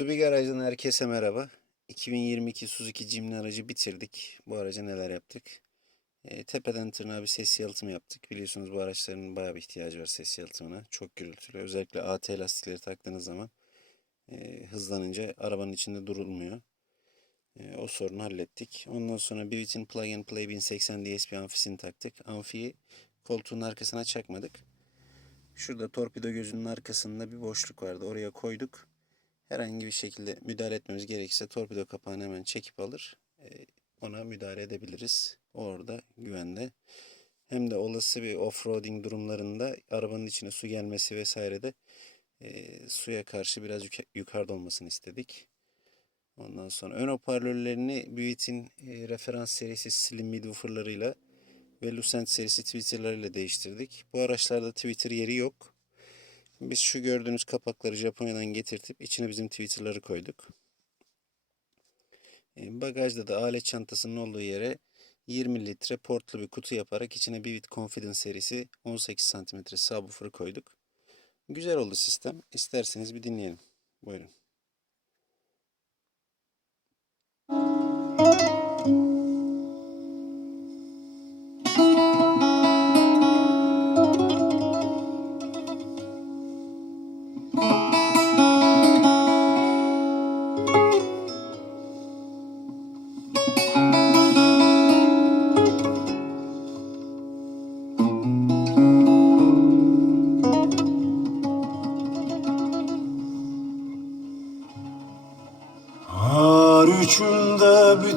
Subi Garaj'dan herkese merhaba. 2022 Suzuki Jimny aracı bitirdik. Bu araca neler yaptık? E, tepeden tırnağa bir ses yalıtımı yaptık. Biliyorsunuz bu araçların bayağı bir ihtiyacı var ses yalıtımına. Çok gürültülü. Özellikle AT lastikleri taktığınız zaman e, hızlanınca arabanın içinde durulmuyor. E, o sorunu hallettik. Ondan sonra Bivit'in Plug and Play 1080 DSP amfisini taktık. Amfiyi koltuğun arkasına çakmadık. Şurada torpido gözünün arkasında bir boşluk vardı. Oraya koyduk herhangi bir şekilde müdahale etmemiz gerekirse torpido kapağını hemen çekip alır. e, Ona müdahale edebiliriz. Orada güvende. Hem de olası bir off-roading durumlarında arabanın içine su gelmesi vesaire de e, suya karşı biraz yuka- yukarıda olmasını istedik. Ondan sonra ön hoparlörlerini Buick'in e, referans serisi slim midwooferlarıyla ve Lucent serisi tweeterlarıyla değiştirdik. Bu araçlarda tweeter yeri yok. Biz şu gördüğünüz kapakları Japonya'dan getirtip içine bizim Twitter'ları koyduk. E, Bagajda da alet çantasının olduğu yere 20 litre portlu bir kutu yaparak içine Bivit Confidence serisi 18 cm subwoofer'ı koyduk. Güzel oldu sistem. İsterseniz bir dinleyelim. Buyurun.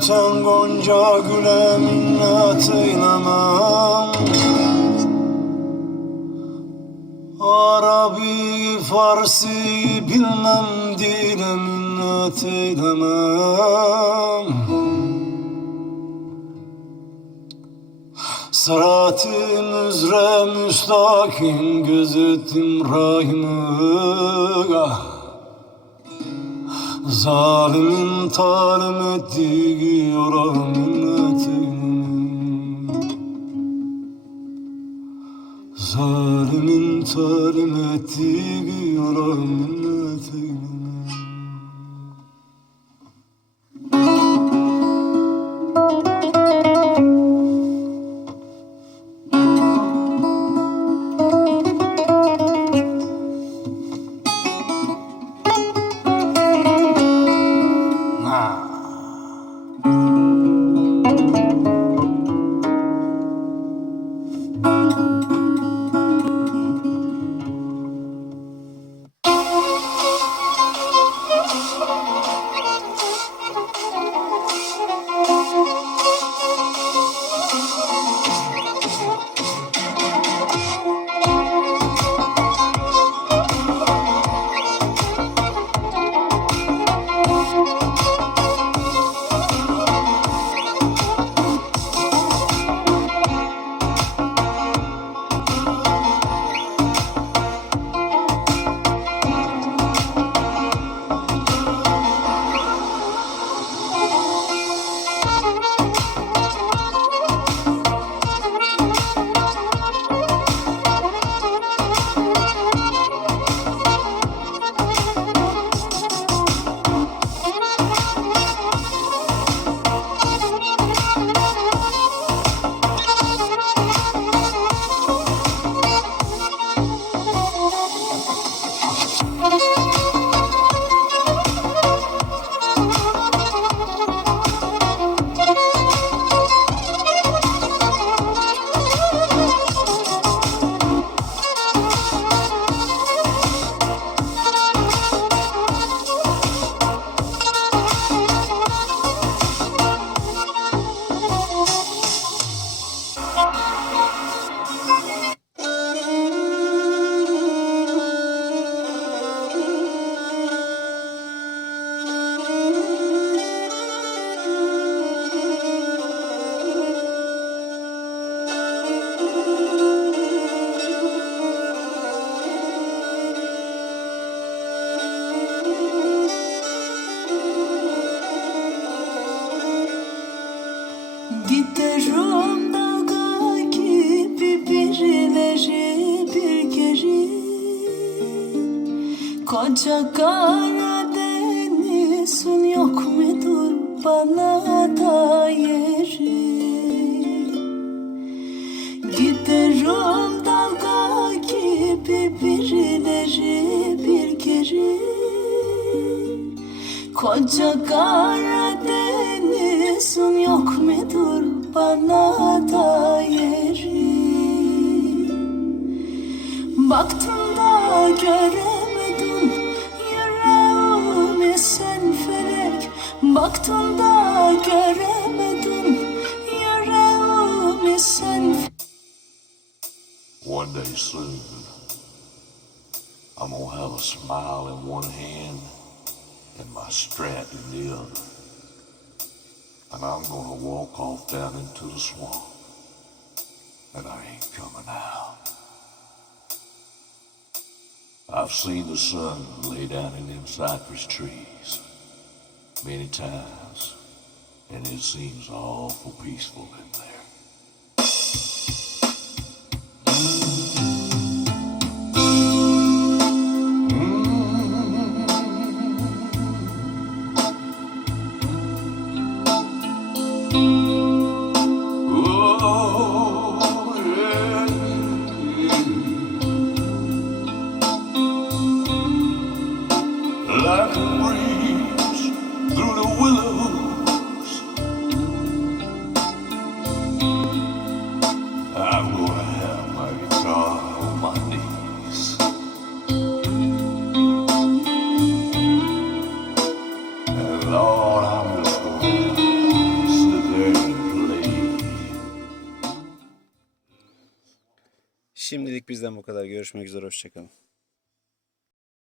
Biten gonca güle minnet eylemem Arabi, Farsi bilmem dile minnet eylemem Sırat-ı müzre müstakim gözettim rahimı ah. Zalimin talim ettiği minnet eylemem Zalimin talim ettiği yola minnet Giderim dalga gibi birileri bir geri. Koca Karadeniz denisin yok mudur bana da yeri? Giderim dalga gibi birileri bir geri. Koca Karadeniz'in yok mudur bana da yeri Baktım da göremedim yüreğimi sen felek Baktım da göremedim yüreğimi sen One day soon, I'm gonna have a smile in one hand and my strap in the other. And I'm gonna walk off down into the swamp. And I ain't coming out. I've seen the sun lay down in them cypress trees many times, and it seems awful peaceful in there. Música Bizden bu kadar. Görüşmek üzere. Hoşçakalın.